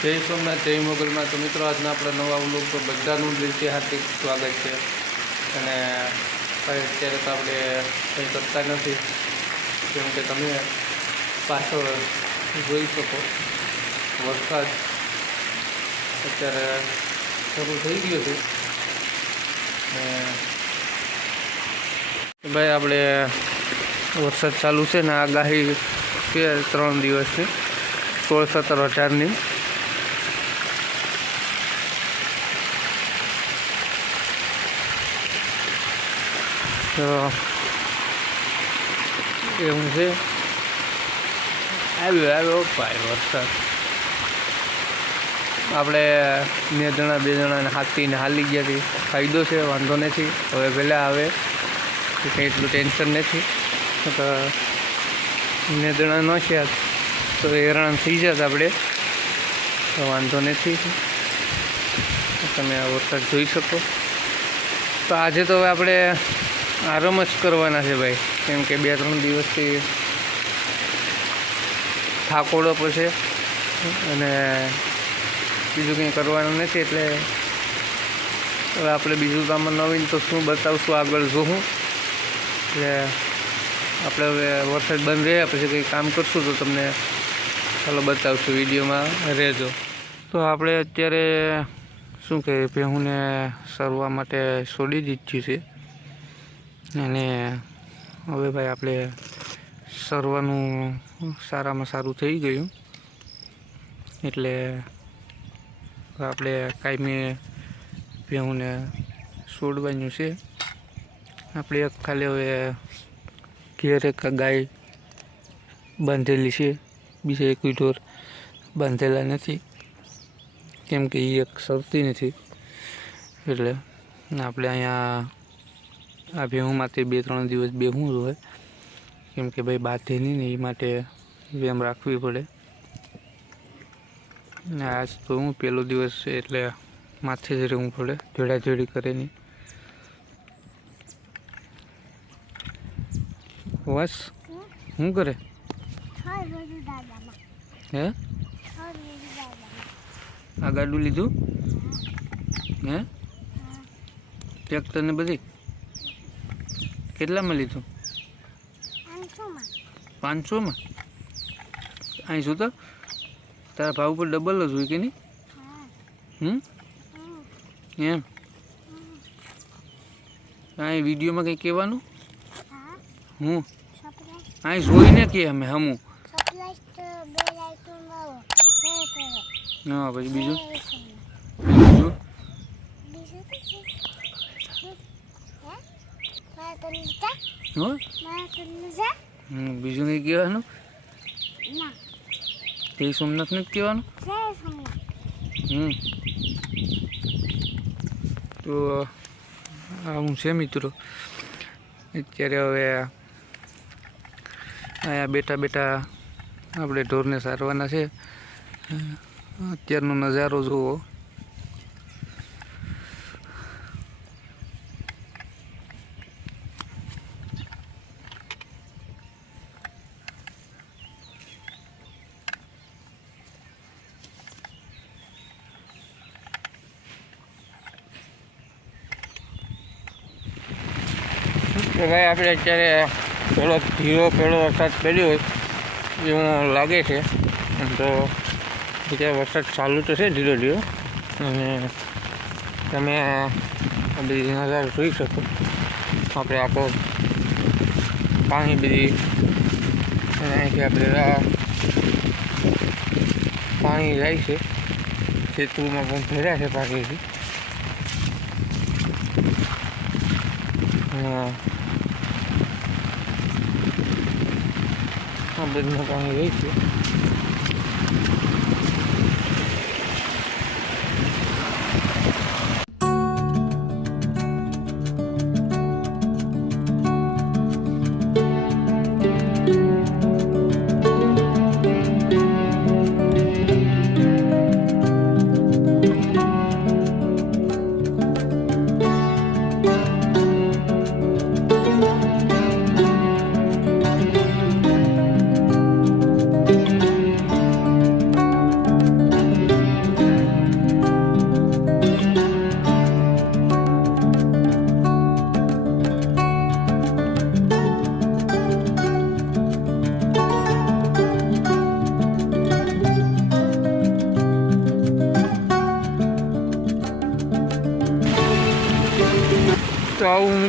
જય સોમનાથ, જય મોગલમાં. તો મિત્રો, આજના આપણા નવા વ્લોગ તો બધાનું દિલથી હાર્દિક સ્વાગત છે. અને કંઈ અત્યારે તો આપણે કંઈ કરતા નથી કેમ કે તમે પાછળ જોઈ શકો. વરસાદ અત્યારે શરૂ થઈ ગયો છે. ભાઈ, આપણે વરસાદ ચાલુ છે ને આગાહી છે ત્રણ દિવસની, સોળ સત્તર અઢારની. તો એવું છે આવ્યો આવ્યો ભાઈ વરસાદ આપણે બે જણા બે જણાને હાથીને હાલી ગયા હતી ફાયદો છે વાંધો નથી હવે પહેલાં આવે કંઈ એટલું ટેન્શન નથી તો બે જણા ન છે તો હેરાન થઈ જાત આપણે તો વાંધો નથી તમે આ વરસાદ જોઈ શકો તો આજે તો હવે આપણે આરામ જ કરવાના છે ભાઈ. કેમ કે બે ત્રણ દિવસથી થાકોડો પછી અને બીજું કંઈ કરવાનું નથી એટલે હવે આપણે બીજું આમાં નવીન તો શું બતાવશું આગળ જોઉં એટલે આપણે હવે વરસાદ બંધ રહ્યા, પછી કંઈ કામ કરશું તો તમને ચાલો બતાવશું વિડીયોમાં રહેજો. તો આપણે અત્યારે શું કહે ભેહુંને સરવા માટે છોડી દીધી છે. અને હવે ભાઈ આપણે સરવાનું સારામાં સારું થઈ ગયું. એટલે આપણે કાયમી ભેહુંને છોડવાનું છે. આપણે એક ખાલી હવે ઘેર એક ગાય બાંધેલી છે. બીજા એક ઢોર બાંધેલા નથી. કેમ કે એ એક સરતી નથી. એટલે આપણે અહીંયા આ ભેહુંમાંથી બે ત્રણ દિવસ બેહું હોય. કેમ કે ભાઈ બાંધે નહીં ને એ માટે વેમ રાખવી પડે. ને આજ તો હું પહેલો દિવસ છે એટલે માથે જ રહેવું પડે જોડાજોડી કરે નહીં. બસ શું કરે? હે? આ ગાડું લીધું? હે. ટ્રેક્ટર ને બધી? કેટલામાં લીધું? પાંચસોમાં. અહીં શું તો? તારા ભાવ ઉપર ડબલ જ હોય કે નહીં? હમ? એમ? અહીં વિડીયોમાં કંઈ કહેવાનું? હું. અહીં જોઈને કે અમે હમું. હા પછી બીજું? બીજું? હો? બીજું નહીં કહેવાનું? તે સોમનાથ નથી કહેવાનું? હમ. તો હું છે મિત્રો? અત્યારે હવે અહીંયા બેઠા બેઠા આપણે ઢોરને સારવાના છે. અત્યારનો નજારો જુઓ. તો ભાઈ, આપણે અત્યારે પેલો ધીરો પેલો વરસાદ પડ્યો એવું લાગે છે. તો અત્યારે વરસાદ ચાલુ તો છે ધીરો ધીરો. અને તમે બીજી નજારો જોઈ શકો. આપણે આખો પાણી બધી અને અહીંથી આપણે પાણી જાય છે. ખેતરમાં પણ ભેર્યા છે પાકીથી હા આ બધું પાણી રહી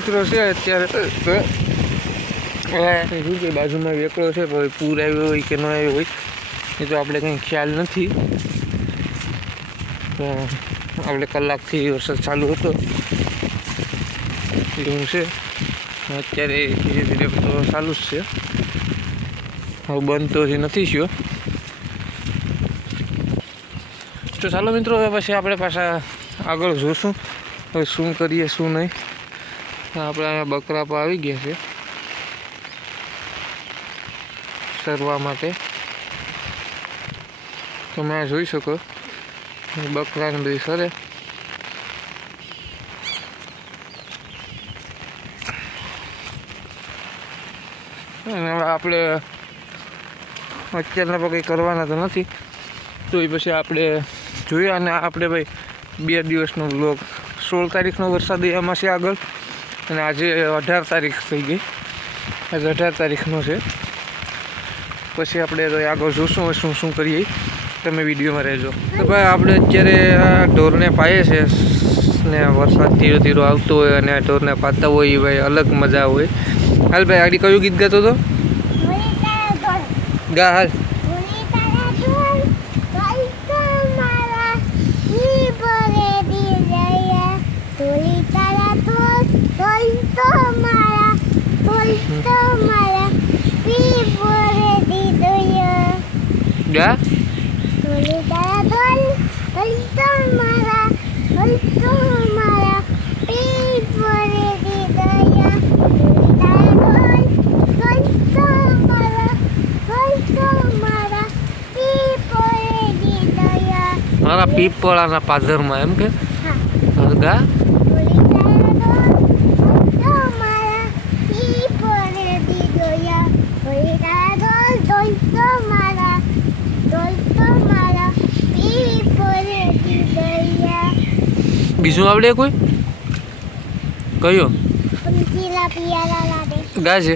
મિત્રો છે અત્યારે શું કે બાજુમાં વેકળો છે પૂર આવ્યો હોય કે ન આવ્યો હોય એ તો આપણે કંઈ ખ્યાલ નથી. તો આપણે કલાકથી વરસાદ ચાલુ હતો. એવું છે. અત્યારે ધીરે ધીરે બધો ચાલુ જ છે. હવે બંધ તો નથી થયો. તો ચાલો મિત્રો હવે પછી આપણે પાછા આગળ જોશું. હવે શું કરીએ શું નહીં. આપણે અહીંયા બકરા પર આવી ગયા છે. સરવા માટે. તમે આ જોઈ શકો. બકરાને બધી સરે અને આપણે અત્યારના પણ કંઈ કરવાના તો નથી. તો એ પછી આપણે જોઈએ અને આપણે ભાઈ બે દિવસનો બ્લોગ સોળ તારીખનો વરસાદ એમાં છે આગળ. અને આજે અઢાર તારીખ થઈ ગઈ. આજે અઢાર તારીખનો છે. પછી આપણે આગળ જોશું શું શું કરીએ. તમે વિડીયોમાં રહેજો. તો ભાઈ આપણે અત્યારે આ ઢોરને પાઈએ છે. ને વરસાદ ધીરો ધીરો આવતો હોય અને આ ઢોરને પાતા હોય એ ભાઈ અલગ મજા હોય. હાલ ભાઈ આગળ કયું ગીત ગાતો હતો? ગા હાલ. ગા મારા પીપળાના પાધરમાં એમ કે? હાલ બીજું આવડે કોઈ? કયો? પિયારા લાગે. ગા છે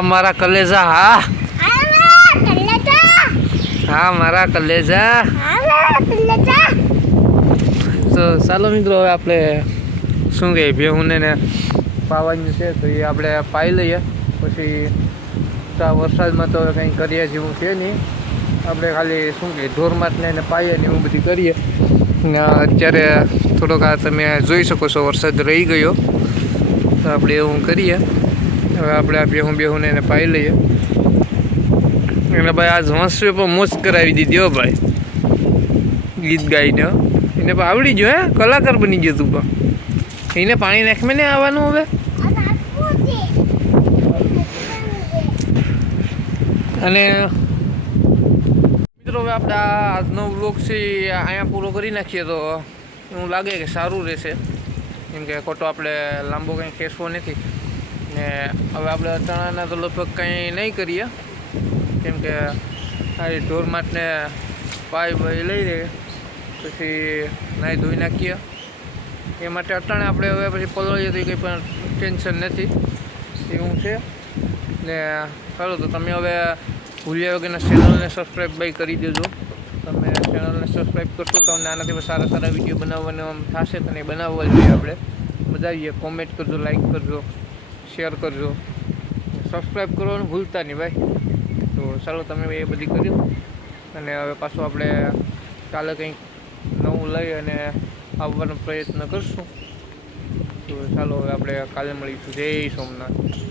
હા, મારા કલેજા, હા. હા, મારા કલેજા. તો ચાલો મિત્રો, હવે આપણે શું કહીએ? બેહુને ને પાવાનું છે, તો એ આપણે પાઈ લઈએ. પછી વરસાદમાં તો કંઈ કરીએ જેવું છે નહીં. આપણે ખાલી શું કહીએ? ઢોરમાટ લઈને પાઈએ ને એવું બધું કરીએ. ને અત્યારે થોડોક આ તમે જોઈ શકો છો, વરસાદ રહી ગયો. તો આપણે એવું કરીએ. હવે આપણે આ બેહું બેહું એને પાઈ લઈએ. એને ભાઈ આજ વંશ્ય પણ મોસ્ત કરાવી દીધી હો ભાઈ. ગીત ગાઈને એને પણ આવડી ગયો, હે? કલાકાર બની ગયો તું પણ. એને પાણી નાખમે ને આવવાનું હવે? અને મિત્રો હવે આપણે આજનો વ્લોગ છે અહીંયા પૂરો કરી નાખીએ તો એવું લાગે કે સારું રહેશે. કેમ કે ખોટો આપણે લાંબો કંઈ ખેસવો નથી. ને હવે આપણે અથાણાના તો લગભગ કંઈ નહીં કરીએ. કેમ કે આ ઢોર માટને પાઈ બાઈ લઈ લઈએ પછી નાહી ધોઈ નાખીએ. એ માટે અટાણે આપણે હવે પછી પલળીએ તો કંઈ પણ ટેન્શન નથી. એવું છે. ને ચાલો તો તમે હવે ભૂલ્યા વગરના ચેનલને સબસ્ક્રાઈબ બાય કરી દેજો. તમે ચેનલને સબસ્ક્રાઈબ કરશો તો અમને આનાથી પણ સારા સારા વીડિયો બનાવવાનો આમ થશે તો નહીં બનાવવા જોઈએ આપણે. બધા કોમેન્ટ કરજો, લાઈક કરજો. શેર કરજો. સબસ્ક્રાઈબ કરવાનું ભૂલતા નહીં ભાઈ. તો ચાલો તમે એ બધી કર્યું અને હવે પાછું આપણે કાલે કંઈક નવું લઈ અને આવવાનો પ્રયત્ન કરશું. તો ચાલો હવે આપણે કાલે મળીશું. જય સોમનાથ.